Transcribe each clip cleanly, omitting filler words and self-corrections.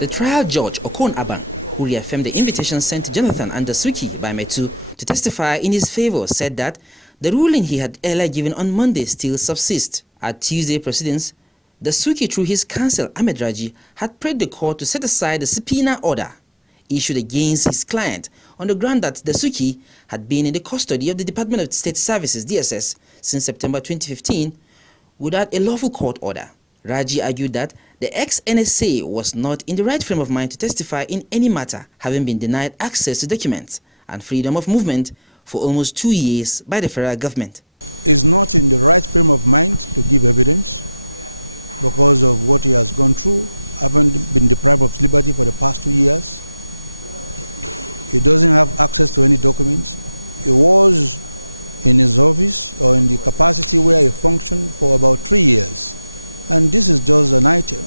The trial judge, Okon Abang, who reaffirmed the invitation sent to Jonathan and Dasuki by METUH to testify in his favor, said that the ruling he had earlier given on Monday still subsists. At Tuesday proceedings, Dasuki, through his counsel Ahmed Raji, had prayed the court to set aside the subpoena order issued against his client on the ground that Dasuki had been in the custody of the Department of State Services (DSS) since September 2015 without a lawful court order. Raji argued that the ex-NSA was not in the right frame of mind to testify in any matter, having been denied access to documents and freedom of movement for almost 2 years by the federal government. Is not in the right frame of mind to give evidence because of what he has gone through, having been deprived of liberty for the past 2 years. He doesn't have access to any documents. He was in his office or in the capacity where he functioned for about 3 years. And this is just an item.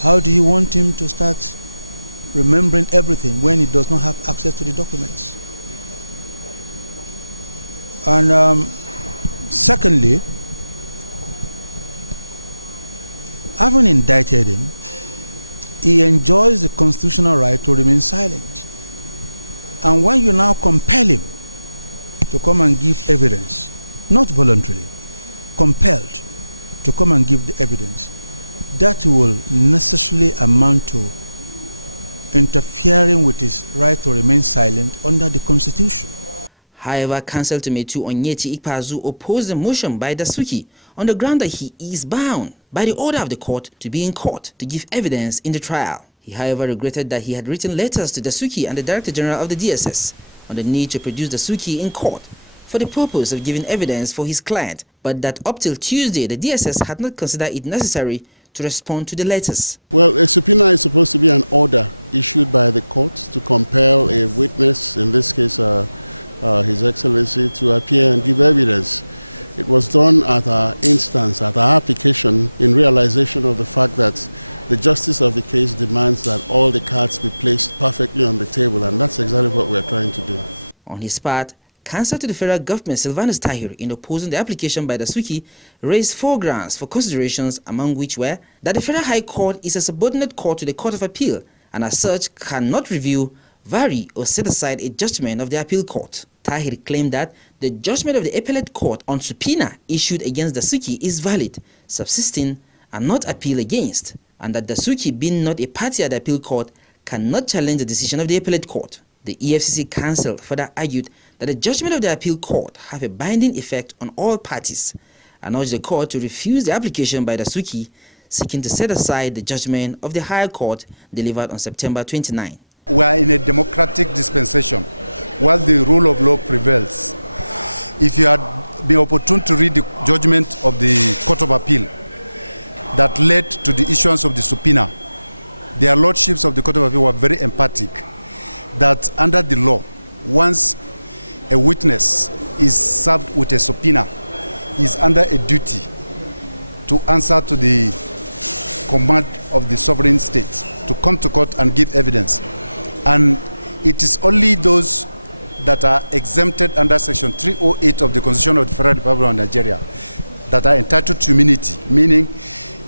How do you want him to start remembering everything when he does not have access to the documents? And secondly, having indicted him, he enjoys the constitutional right to remain silent. And when you now compel him to come and give evidence, not voluntarily, compelled to come and give the evidence, that will necessarily amount to interfering with his right to remain silent under the Constitution. However, counsel to METUH Onyeti Ikpeazu opposed the motion by Dasuki on the ground that he is bound by the order of the court to be in court to give evidence in the trial. He, however, regretted that he had written letters to Dasuki and the Director General of the DSS on the need to produce Dasuki in court for the purpose of giving evidence for his client, but that up till Tuesday, the DSS had not considered it necessary to respond to the letters. Well, a subpoena is supposed to be an order issued by the court to compel a witness, in this case His Excellency, to appear and give evidence. It was done at our instance, at our application, in realization of the fact that the justice of the case demands that all the cards be placed perfectly on the table, and that's exactly what we're trying to do. On his part, counsel to the federal government, Sylvanus Tahir, in opposing the application by Dasuki, raised 4 grounds for considerations, among which were that the Federal High Court is a subordinate court to the Court of Appeal, and as such cannot review, vary, or set aside a judgment of the appeal court. Tahir claimed that the judgment of the appellate court on subpoena issued against Dasuki is valid, subsisting, and not appealed against, and that Dasuki, being not a party at the appeal court, cannot challenge the decision of the appellate court. The EFCC counsel further argued that the judgment of the appeal court have a binding effect on all parties and urged the court to refuse the application by Dasuki seeking to set aside the judgment of the higher court delivered on September 29. We are in a democratic dispensation while the rule of law prevails. If you had been opportune to read the judgment of the Court of Appeal that led to the issuance of the subpoena, their lordships of the Court of Appeal were very emphatic that under the law, once a witness is served with a subpoena, he is under a duty to answer to the command of the sovereign state to come to court and give evidence. And it is only those that are exempted under Section 308 of the Constitution of the Federal Republic of Nigeria that are entitled to immunity, meaning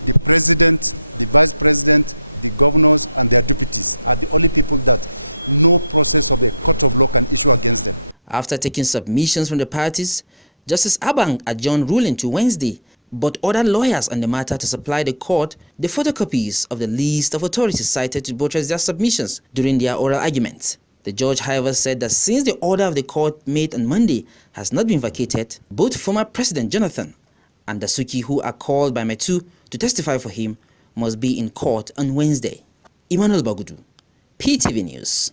the president, the vice president, the governors, and their deputies are the only people that no process of a court of law can issue against them. After taking submissions from the parties, Justice Abang adjourned ruling to Wednesday, but ordered lawyers on the matter to supply the court the photocopies of the list of authorities cited to buttress their submissions during their oral arguments. The judge, however, said that since the order of the court made on Monday has not been vacated, both former President Jonathan and Dasuki, who are called by METUH to testify for him, must be in court on Wednesday. Emmanuel Bagudu, PTV News.